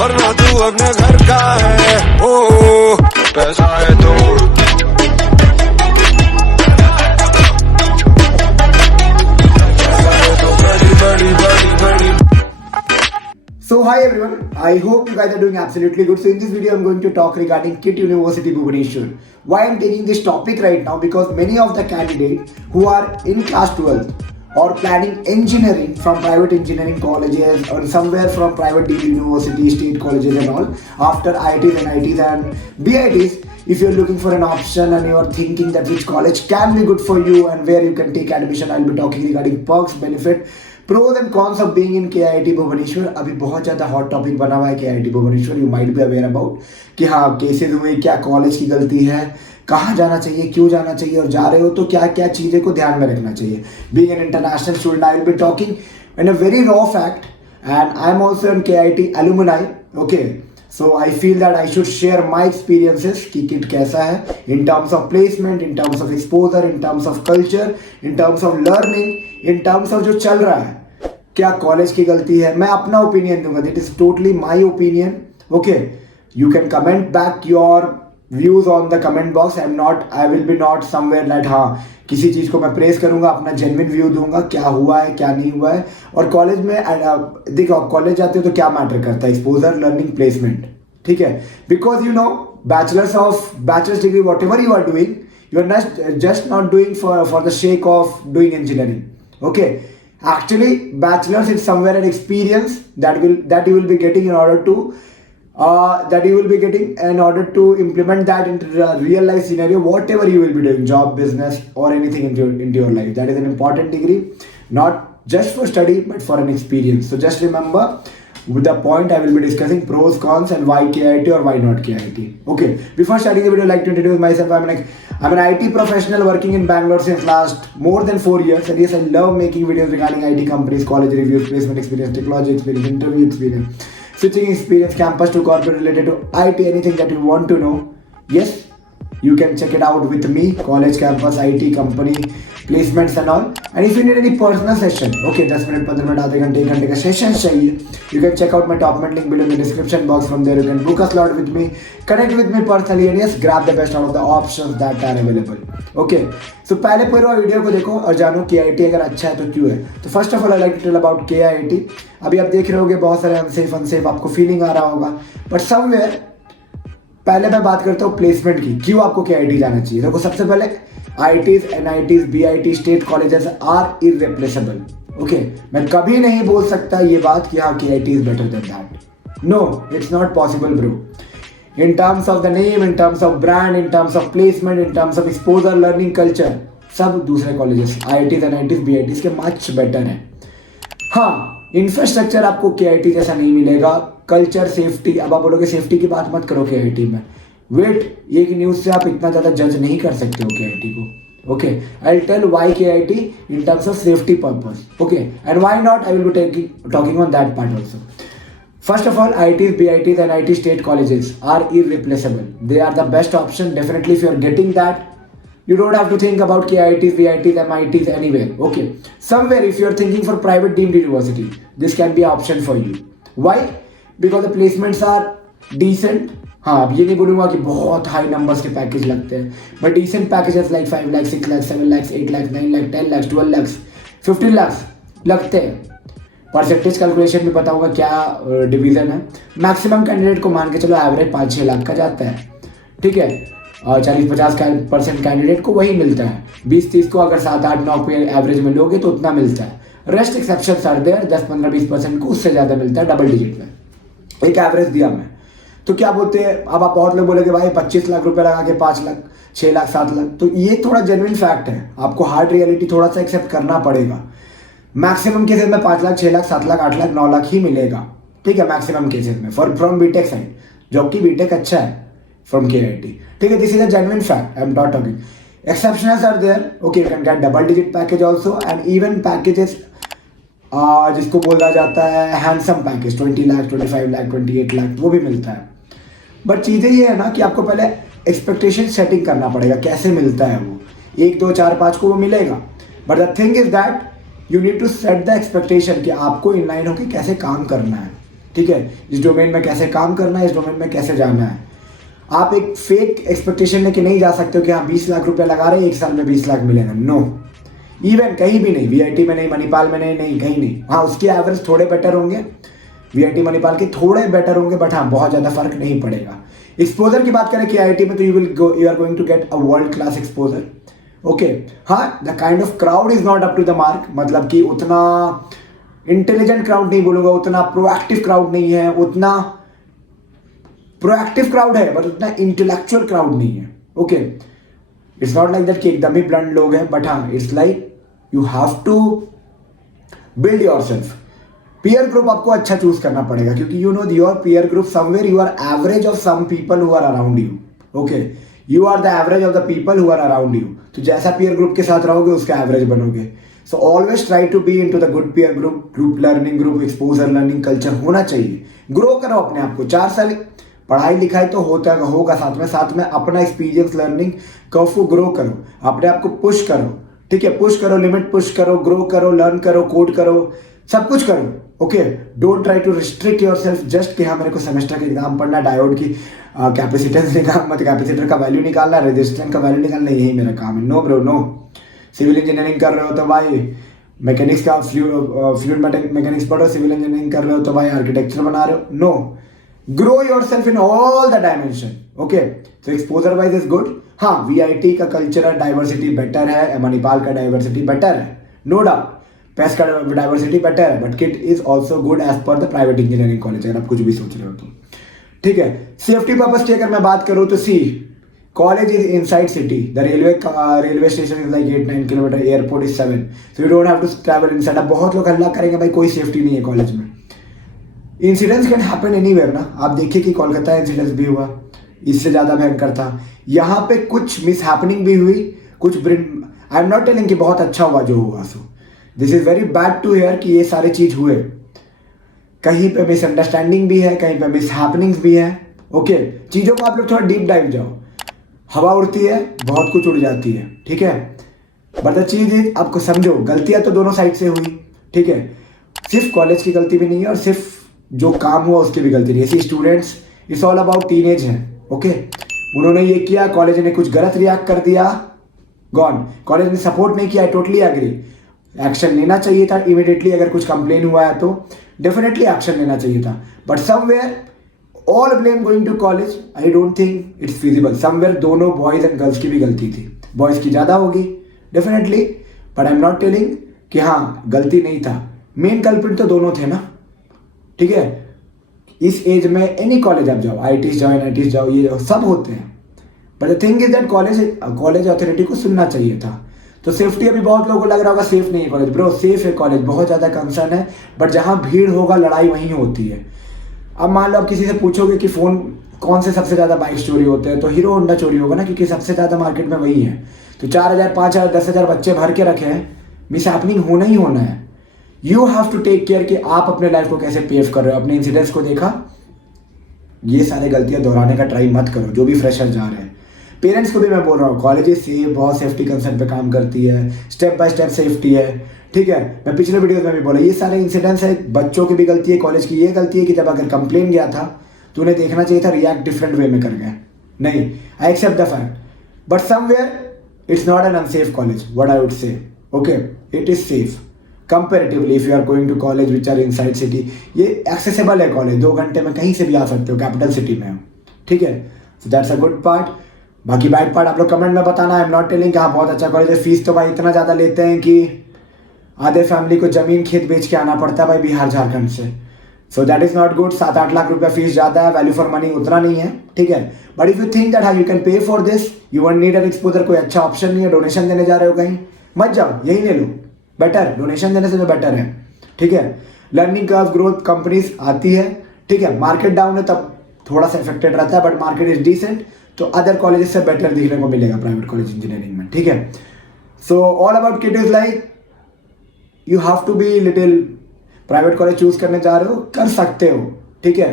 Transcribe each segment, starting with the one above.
वरना तू अपने घर का है। ओ पैसा है तो So hi everyone, I hope you guys are doing absolutely good. So in this video I'm going to talk regarding KIT University Bhubaneswar. Why I'm taking this topic right now, because many of the candidates who are in class 12 or planning engineering from private engineering colleges or somewhere from private deemed university, state colleges and all, after IITs, NITs and BITs, if you're looking for an option and you're thinking that which college can be good for you and where you can take admission, I'll be talking regarding perks, benefit, pros and cons of being in KIT Bhubaneswar. अभी बहुत ज़्यादा hot topic बना हुआ है KIT Bhubaneswar, you might be aware about कि हाँ cases हुए, क्या कॉलेज की गलती है, कहाँ जाना चाहिए, क्यों जाना चाहिए, और जा रहे हो तो क्या क्या चीज़ें को ध्यान में रखना चाहिए। Being an international student I will be talking in a very raw fact and I am also in KIT alumni, okay. So I feel that I should share my experiences कि किट कैसा है in terms of placement, in terms of exposure, in terms of culture, in terms of learning, in terms of जो चल रहा है, क्या college की गलती है। मैं अपना ओपिनियन दूंगा, that is totally my opinion, okay. You can comment back your views on the comment box. I will B not somewhere that हाँ किसी चीज़ को मैं प्रेस करूंगा, अपना जेन्युइन व्यू दूंगा, क्या हुआ है क्या नहीं हुआ है। और कॉलेज में देखो, आप कॉलेज जाते हो तो क्या मैटर करता है, एक्सपोजर, लर्निंग, प्लेसमेंट, ठीक है। Because you know bachelor's degree whatever you are doing, you are just not doing for the sake of doing engineering, okay. Actually bachelor's is somewhere an experience that you will be getting in order to implement that into the real life scenario, whatever you will be doing, job, business or anything into your life. That is an important degree, not just for study but for an experience. So just remember with the point I will be discussing pros, cons and why KIT or why not KIT. Okay, before starting the video, I'd like to introduce myself. I'm an IT professional working in Bangalore since last more than 4 years, and yes, I love making videos regarding IT companies, college reviews, placement experience, technology experience, interview experience, switching experience, campus to corporate related to IT, anything that you want to know. Yes, you can check it out with me, college, campus, IT, company, placements and all. And if you need any personal session, okay, 10 minute, 15 minute, आधे घंटे, 1 घंटे का session चाहिए, you can check out my top link below in the description box. From there you can book a slot with me, connect with me personally, and yes, grab the best out of the options that are available. Okay, so पहले पूरा video को देखो और जानो KIT अगर अच्छा है तो क्यों है। तो first of all I like to tell about KIT। अभी आप देख रहे होगे बहुत सारे अनसेफ आपको फीलिंग आ रहा होगा, बट समवेयर पहले मैं बात करता हूँ प्लेसमेंट की, क्यों आपको KIT जाना चाहिए। देखो, सबसे पहले IITs, NITs, BIT, state colleges are irreplaceable, okay. मैं कभी नहीं बोल सकता ये बात कि हाँ KIT is better than that. No, it's not possible bro. In terms of the name, in terms of brand, in terms of placement, in terms of exposure, learning, culture, सब दूसरे कॉलेजेस IITs, NITs, BITs के much better है। हाँ, infrastructure आपको KIT जैसा नहीं मिलेगा, कल्चर, सेफ्टी। अब आप बोलोगे सेफ्टी की बात मत करो KIT में, वेट, ये न्यूज़ से आप इतना ज़्यादा जज नहीं कर सकते हो KIT को, okay. I will tell why KIT in terms of safety purpose, okay, and why not, I will be talking on that part also. First of all, IITs, BITs, and NIT state colleges are irreplaceable. They are the best option. Definitely, if you are getting that, you don't have to think about KITs, BITs, MITs anywhere. Okay, somewhere if you are thinking for private deemed university, this can be an option for you. Why? Because the placements are decent. हाँ, अब ये नहीं बोलूँगा कि बहुत high numbers के package लगते हैं, but decent packages like 5 lakh, 6 lakh, 7 lakh, 8 lakh, 9 lakh, 10 lakh, 12 lakh, 15 lakh लगते हैं। परसेंटेज कैलकुलेशन भी बताऊंगा क्या डिवीजन है। मैक्सिमम कैंडिडेट को मान के चलो एवरेज 5-6 लाख का जाता है, ठीक है। और 40-50% कैंडिडेट को वही मिलता है। 20-30 को अगर 7-8-9 पे एवरेज में लोगे तो उतना मिलता है। रेस्ट एक्सेप्शन आर देयर, 10-15-20% को उससे ज़्यादा मिलता है डबल डिजिट में। एक एवरेज दिया मैं, तो क्या बोलते हैं, अब आप बहुत लोग बोलेंगे भाई 25 लाख रुपए लगा के 5 लाख, 6 लाख, 7 लाख, तो ये थोड़ा जेन्युइन फैक्ट है। आपको हार्ड रियलिटी थोड़ा सा एक्सेप्ट करना पड़ेगा। मैक्सिमम केसेस में 5 लाख, 6 लाख, 7 लाख, 8 लाख, 9 लाख ही मिलेगा, ठीक है, मैक्सिमम केसेस में फ्रॉम बीटेक साइड, जबकि बीटेक अच्छा है फ्रॉम KIT, ठीक है। This is a genuine fact, I am not talking. Exceptionals are there, okay, you can get double digit package also, and even packages जिसको बोला जाता है हैंडसम पैकेज, 20 लाख, 25 लाख, 28 लाख, वो भी मिलता है। बट चीज़ें ये है ना कि आपको पहले एक्सपेक्टेशन सेटिंग करना पड़ेगा, कैसे मिलता है वो, 1, 2, 4, 5 को वो मिलेगा। But the thing is that you need to set the expectation कि आपको इनलाइन होकर कैसे काम करना है, ठीक है, इस डोमेन में कैसे काम करना है, इस डोमेन में कैसे जाना है। आप एक फेक एक्सपेक्टेशन लेके नहीं जा सकते हो कि हाँ 20 लाख रुपया लगा रहे हैं 1 साल में 20 लाख मिलेगा। नो, इवन कहीं भी नहीं, वीआईटी में नहीं, मणिपाल में नहीं, कहीं नहीं। हाँ उसके एवरेज थोड़े बेटर होंगे, वीआईटी मणिपाल के थोड़े बेटर होंगे, बट हाँ बहुत ज़्यादा फर्क नहीं पड़ेगा। एक्सपोजर की बात करें कि आईआईटी में तो you are going to get a world class exposure. Okay, हाँ the kind of crowd is not up to the mark, मतलब कि उतना इंटेलिजेंट क्राउड नहीं बोलूंगा, उतना प्रोएक्टिव क्राउड नहीं है, उतना प्रोएक्टिव क्राउड है बट उतना इंटेलेक्चुअल क्राउड नहीं है। Okay, it's not like that कि एकदम ही ब्लंड लोग हैं, बट हाँ it's like you have to build yourself. Peer group आपको अच्छा चूज करना पड़ेगा, क्योंकि you know your peer group somewhere you are average of some people who are around you. Okay, you are the average of the people who are around you. तो जैसा peer group के साथ रहोगे उसका average बनोगे। So always try to be into the good peer group, group learning, group exposure learning culture होना चाहिए। Grow करो अपने आप को। 4 साल पढ़ाई लिखाई तो होता होगा, साथ में अपना एक्सपीरियंस लर्निंग कर्व को ग्रो करो, अपने आप को पुश करो। ठीक है, पुश करो, लिमिट पुश करो, ग्रो करो, लर्न करो, कोड करो, सब कुछ करो। Okay, don't try to restrict yourself just कि हाँ मेरे को सेमेस्टर का एग्जाम पढ़ना, डायोड की कैपेसिटेंस निकालना, मतलब कैपेसिटर का वैल्यू निकालना, रेजिस्टेंस का वैल्यू निकालना, यही मेरा काम है। No bro, no. Civil engineering कर रहे हो तो भाई मैकेनिक्स का फ्लूइड मैकेनिक्स पढ़ो, सिविल इंजीनियरिंग कर रहे हो तो भाई आर्किटेक्चर बना रहे हो। No, grow yourself in all the dimension. Okay, तो एक्सपोजर वाइज इज गुड। हाँ, वीआईटी का कल्चरल डाइवर्सिटी बेटर है, मणिपाल का डाइवर्सिटी बेटर है, नो डाउट। पेस का डाइवर्सिटी बेटर है, but KIT is also good as पर द प्राइवेट इंजीनियरिंग कॉलेज, अगर आप कुछ भी सोच रहे हो तो। ठीक है, सेफ्टी पर्पज की अगर मैं बात करूँ तो see college is inside city, the railway station is like 8-9 kilometre, airport is 7, so you don't have to travel inside. अब बहुत लोग हल्ला करेंगे भाई कोई सेफ्टी नहीं है कॉलेज में। इंसिडेंट्स कैन हैपन एनीवेयर ना। आप देखिए कि कोलकाता इंसिडेंट्स भी हुआ, इससे ज़्यादा भयंकर था। यहाँ पे कुछ मिस हैपनिंग भी हुई, कुछ आई एम नॉट टेलिंग कि बहुत अच्छा हुआ जो हुआ, so this is very bad to hear कि ये सारे चीज़ हुए। कहीं पे मिसअंडरस्टैंडिंग भी है, कहीं पे मिस हैपनिंग्स भी है। ओके, चीज़ों को आप लोग थोड़ा डीप डाइव जाओ। हवा उड़ती है, बहुत कुछ उड़ जाती है, ठीक है, बट द चीज़ इज आपको समझो गलतियाँ तो दोनों साइड से हुई। ठीक है, सिर्फ कॉलेज की गलती भी नहीं है और सिर्फ जो काम हुआ उसकी भी गलती नहीं है। ऐसी students, it's all about teenage है। ओके, उन्होंने ये किया, कॉलेज ने कुछ गलत रिएक्ट कर दिया, गॉन। कॉलेज ने सपोर्ट नहीं किया, आई टोटली एग्री। एक्शन लेना चाहिए था इमीडिएटली, अगर कुछ कंप्लेन हुआ है तो डेफिनेटली एक्शन लेना चाहिए था, but somewhere all blame going to college, I don't think it's feasible. Somewhere दोनों बॉयज एंड गर्ल्स की भी गलती थी, बॉयज़ की ज़्यादा होगी definitely, but I am not telling कि हाँ गलती नहीं था। मेन कल्प्रिट तो दोनों थे ना। ठीक है, इस एज में एनी कॉलेज आप जाओ, आईटी जाओ, एनआईटी जाओ, ये सब होते हैं, but the thing is that college authority को सुनना चाहिए था। तो सेफ्टी, अभी बहुत लोगों को लग रहा होगा सेफ नहीं है कॉलेज, ब्रो सेफ है कॉलेज, बहुत ज़्यादा कंसर्न है, बट जहाँ भीड़ होगा लड़ाई वहीं होती है। अब मान लो आप किसी से पूछोगे कि फ़ोन कौन से सबसे ज़्यादा बाइक चोरी होते हैं, तो हीरो होंडा चोरी होगा ना, क्योंकि सबसे ज़्यादा मार्केट में वही है। तो 4,000, 5,000, 10,000 बच्चे भर के रखे हैं, मिस हैपनिंग होना ही होना है। You have to take care कि आप अपने लाइफ को कैसे पेव कर रहे हो। अपने इंसिडेंट्स को देखा, ये सारे गलतियां दोहराने का ट्राई मत करो, जो भी फ्रेशर जा रहे हैं। पेरेंट्स को भी मैं बोल रहा हूँ, कॉलेजेस से बहुत सेफ्टी कंसर्न पे काम करती है, स्टेप बाय स्टेप सेफ्टी है। ठीक है, मैं पिछले वीडियोस में भी बोला, ये सारे इंसिडेंट्स है, बच्चों की भी गलती है, कॉलेज की ये गलती है कि जब अगर कंप्लेन गया था तो उन्हें देखना चाहिए था, रिएक्ट डिफरेंट वे में कर गए। नहीं, I accept the fact, but somewhere it's not an unsafe college, what I would say. Okay, it is safe comparatively if you are going to college which are inside city. ये accessible है college, 2 घंटे में कहीं से भी आ सकते हो, capital city में हो। ठीक है, so that's a good part. बाकी बैड पार्ट आप लोग कमेंट में बताना। आई एम नॉट टेलिंग कि हाँ बहुत अच्छा कॉलेज है, फीस तो भाई इतना ज़्यादा लेते हैं कि आधे फैमिली को ज़मीन खेत बेच के आना पड़ता है भाई बिहार झारखंड से। So that is not good. 7-8 lakh रुपया फीस ज़्यादा है, वैल्यू फॉर मनी उतना नहीं है। ठीक है, but if you think that you can pay for this, you want need an exposure, कोई अच्छा ऑप्शन नहीं है, डोनेशन देने जा रहे हो कहीं, मत जाओ, यही ले लो, बेटर, डोनेशन देने से तो बेटर है। ठीक है, लर्निंग कर्व, ग्रोथ कंपनीज आती है। ठीक है, मार्केट डाउन है तब थोड़ा सा इफेक्टेड रहता है, बट मार्केट इज डिसेंट, तो अदर कॉलेजेस से बेटर दिखने को मिलेगा प्राइवेट कॉलेज इंजीनियरिंग में। ठीक है, so all about it is like you have to be little, private college choose करने जा रहे हो कर सकते हो। ठीक है,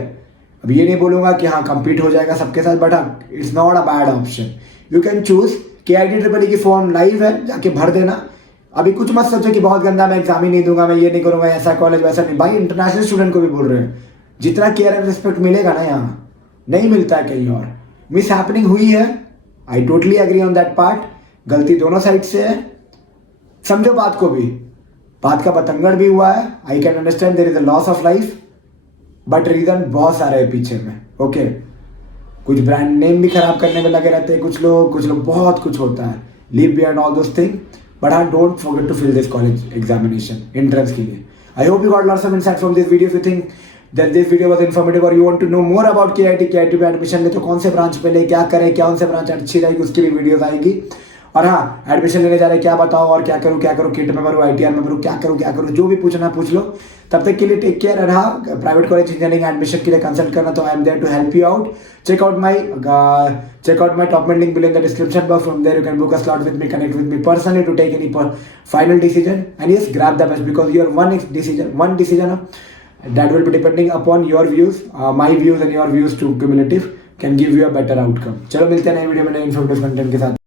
अब ये नहीं बोलूंगा कि हाँ कंपीट हो जाएगा सबके साथ, बट हाँ it's not a bad option, you can choose. KIT की फॉर्म लाइव है, जाके भर देना। अभी कुछ मत सोचो कि बहुत गंदा, मैं एग्जाम ही नहीं दूंगा, मैं ये नहीं करूंगा, ऐसा कॉलेज वैसा नहीं। भाई इंटरनेशनल स्टूडेंट को भी बोल रहे हैं, जितना केयर एंड रिस्पेक्ट मिलेगा ना यहाँ नहीं मिलता है कहीं और. मिस हैपनिंग हुई है, I totally agree on that part. गलती दोनों साइड से है, समझो बात को भी, बात का बतंगड़ भी हुआ है. I can understand there is a loss of life, but reason बहुत सारे है पीछे में. ओके, कुछ ब्रांड नेम भी खराब करने में लगे रहते हैं कुछ लोग बहुत कुछ होता है. Leave behind all those thing, but I don't forget to fill this college examination entrance के लिए. I hope you got lots of insight from this video. If you think that this video was informative or you want to know more about KIT में admission ले तो कौन से branch पे ले, क्या करें, क्या उनसे ब्रांच अच्छी रहेगी, उसकी भी वीडियोस आएगी. और हाँ, एडमिशन लेने जा रहे क्या बताओ और क्या करूँ, किट में भरूँ, ITR में भरूँ, क्या करूँ, जो भी पूछना पूछ लो. तब तक के लिए टेक केयर. और हाँ, प्राइवेट कॉलेज इंजीनियरिंग एडमिशन के लिए कंसल्ट करना तो I am there to help you out. check out my top link below in the description box. From there you can book a slot with me, connect with me personally to take any final decision, and yes, grab the best because your one decision that will be depending upon your views, my views and your views to cumulative can give you a better outcome. चलो मिलते हैं नए video में नए informative content के साथ.